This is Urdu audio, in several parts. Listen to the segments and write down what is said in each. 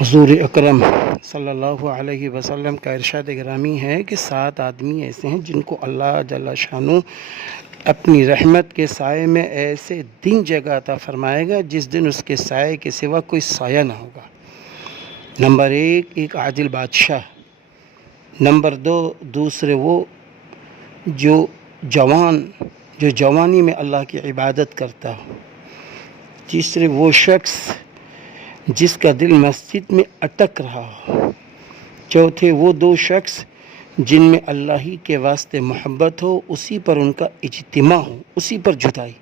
حضور اکرم صلی اللہ علیہ وسلم کا ارشاد گرامی ہے کہ 7 آدمی ایسے ہیں جن کو اللہ جل شانہ اپنی رحمت کے سائے میں ایسے دن جگہ عطا فرمائے گا جس دن اس کے سائے کے سوا کوئی سایہ نہ ہوگا۔ نمبر 1 ایک عادل بادشاہ، نمبر 2 دوسرے وہ جو جوانی میں اللہ کی عبادت کرتا ہو، تیسرے وہ شخص جس کا دل مسجد میں اٹک رہا ہو، چوتھے وہ 2 شخص جن میں اللہ ہی کے واسطے محبت ہو، اسی پر ان کا اجتماع ہو، اسی پر جدائی،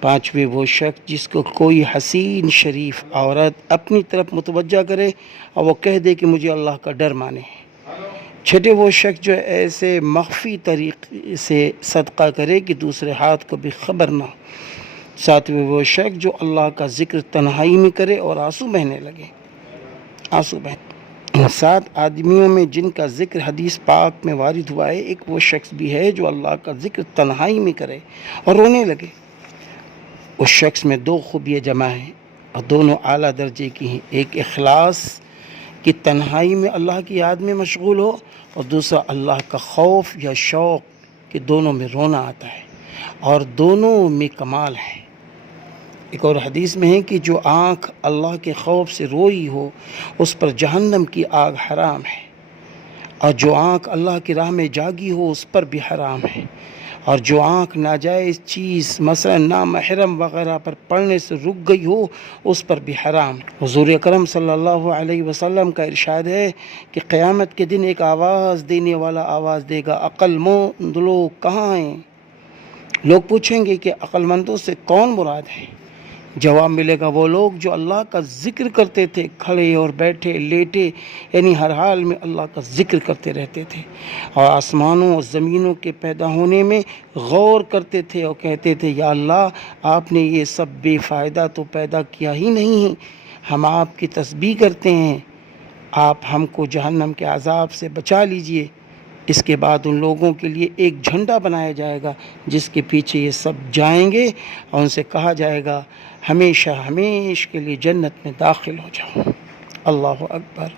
پانچویں وہ شخص جس کو کوئی حسین شریف عورت اپنی طرف متوجہ کرے اور وہ کہہ دے کہ مجھے اللہ کا ڈر مانے، چھٹے وہ شخص جو ایسے مخفی طریقے سے صدقہ کرے کہ دوسرے ہاتھ کو بھی خبر نہ ہو، ساتویں وہ شخص جو اللہ کا ذکر تنہائی میں کرے اور آنسو بہنے لگے، ان 7 آدمیوں میں جن کا ذکر حدیث پاک میں وارد ہوا ہے، ایک وہ شخص بھی ہے جو اللہ کا ذکر تنہائی میں کرے اور رونے لگے۔ اس شخص میں 2 خوبیاں جمع ہیں اور دونوں اعلیٰ درجے کی ہیں، ایک اخلاص کی تنہائی میں اللہ کی یاد میں مشغول ہو، اور دوسرا اللہ کا خوف یا شوق کہ دونوں میں رونا آتا ہے اور دونوں میں کمال ہے۔ ایک اور حدیث میں ہے کہ جو آنکھ اللہ کے خوف سے روئی ہو اس پر جہنم کی آگ حرام ہے، اور جو آنکھ اللہ کی راہ میں جاگی ہو اس پر بھی حرام ہے، اور جو آنکھ ناجائز چیز مثلا نامحرم وغیرہ پر پڑھنے سے رک گئی ہو اس پر بھی حرام۔ حضور اکرم صلی اللہ علیہ وسلم کا ارشاد ہے کہ قیامت کے دن ایک آواز دینے والا آواز دے گا، عقل مند لوگ کہاں ہیں؟ لوگ پوچھیں گے کہ عقل مندوں سے کون مراد ہے؟ جواب ملے گا وہ لوگ جو اللہ کا ذکر کرتے تھے، کھڑے اور بیٹھے لیٹے، یعنی ہر حال میں اللہ کا ذکر کرتے رہتے تھے، اور آسمانوں اور زمینوں کے پیدا ہونے میں غور کرتے تھے اور کہتے تھے یا اللہ آپ نے یہ سب بے فائدہ تو پیدا کیا ہی نہیں ہے، ہم آپ کی تسبیح کرتے ہیں، آپ ہم کو جہنم کے عذاب سے بچا لیجئے۔ اس کے بعد ان لوگوں کے لیے ایک جھنڈا بنایا جائے گا جس کے پیچھے یہ سب جائیں گے اور ان سے کہا جائے گا ہمیشہ ہمیشہ کے لیے جنت میں داخل ہو جاؤ۔ اللہ اکبر،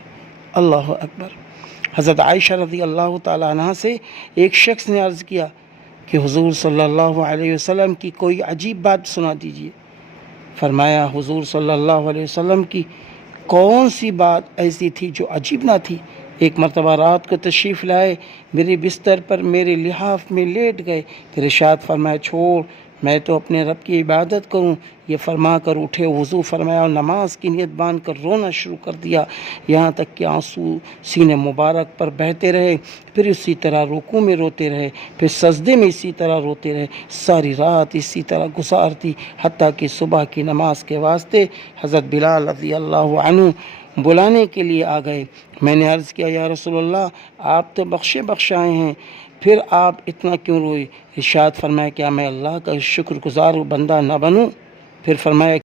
اللہ اکبر۔ حضرت عائشہ رضی اللہ تعالیٰ عنہ سے ایک شخص نے عرض کیا کہ حضور صلی اللہ علیہ وسلم کی کوئی عجیب بات سنا دیجیے۔ فرمایا حضور صلی اللہ علیہ وسلم کی کون سی بات ایسی تھی جو عجیب نہ تھی؟ ایک مرتبہ رات کو تشریف لائے، میرے بستر پر میرے لحاف میں لیٹ گئے، پھر ارشاد فرمایا چھوڑ میں تو اپنے رب کی عبادت کروں، یہ فرما کر اٹھے، وضو فرمایا اور نماز کی نیت باندھ کر رونا شروع کر دیا، یہاں تک کہ آنسو سینے مبارک پر بہتے رہے، پھر اسی طرح رکوع میں روتے رہے، پھر سجدے میں اسی طرح روتے رہے، ساری رات اسی طرح گزار دی، حتیٰ کہ صبح کی نماز کے واسطے حضرت بلال رضی اللہ عنہ بلانے کے لیے آ گئے۔ میں نے عرض کیا یا رسول اللہ آپ تو بخشائے ہیں، پھر آپ اتنا کیوں روئے؟ ارشاد فرمایا کیا میں اللہ کا شکر گزار بندہ نہ بنوں؟ پھر فرمایا